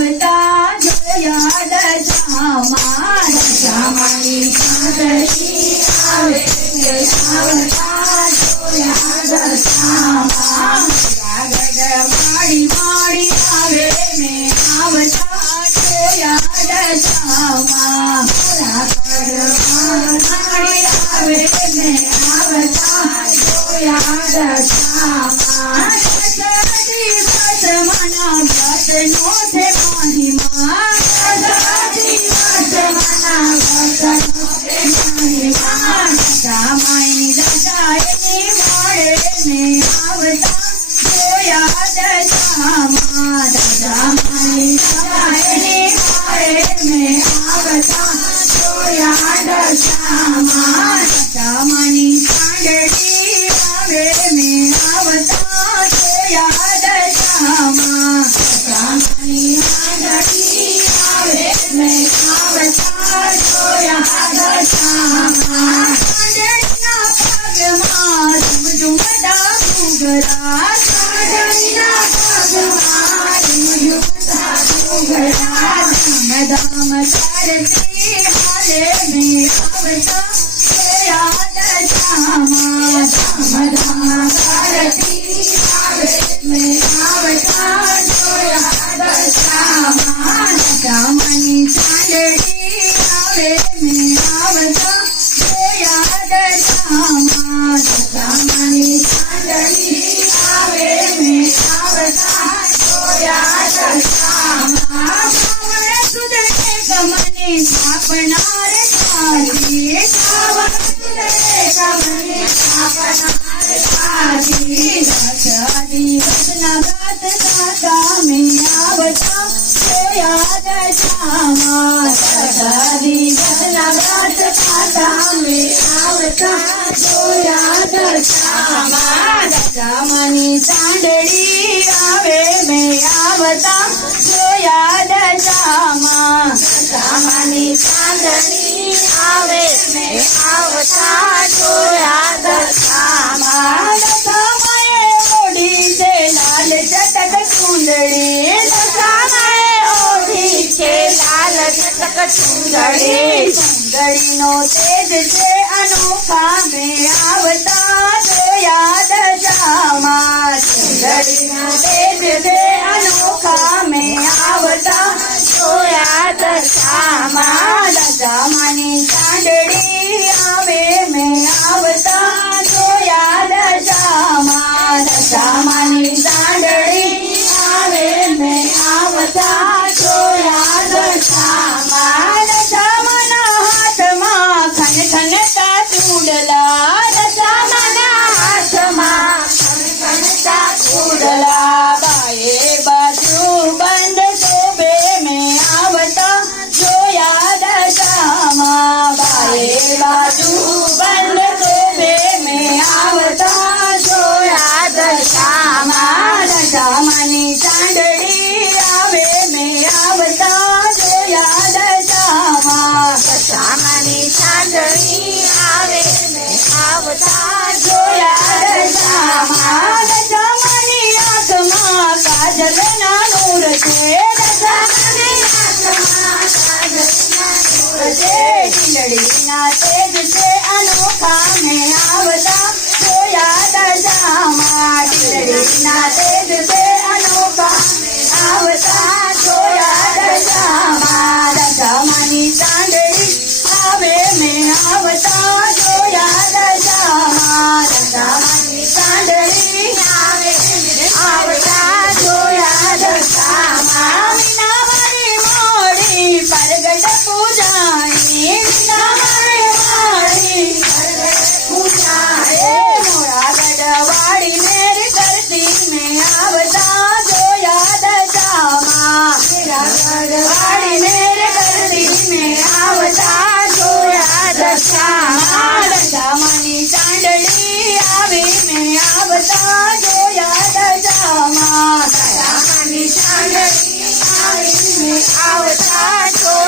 આવતા જોયા દશામાં દશામાની ચાંદણી આવે તે આવતા જોયા દશામાં રાગડ માડી માડી આવે મેં આવતા જોયા દશામાં રાગડ માડી આવે મેં આવતા જોયા દશામાં દિવસ મના વ્રત श्यामा श्यामणि पाण्डवी आवे मे आवता याद श्यामा श्यामणि पाण्डवी आवे मे आवता याद દશામાની ચાંદડી આવે મેં આવતા જોયા દશામાં દશામાની ચાંદડી આવે મેં આવતા જોયા દશામાં દશામાએ ઓઢી છે લાલ ચટક ચૂંદડી દશામાએ ઓઢી છે લાલ ચટક ચૂંદડી ચૂંદડીનો તેજ છે અનોખા મેં આવતા જોયા દશામાં ચૂંદડીનો તેજ છે અનોખા મેં આવતા જોયા દશામાં દશામાની ચાંદડી આવે મેં આવતા જોયા દશામાં દશામાની ચાંદડી આવે મેં આવતા આવતા જોયા દશામાં દશામાની આંખમાં કાજલના નૂર છે. તેજ છે અનોખા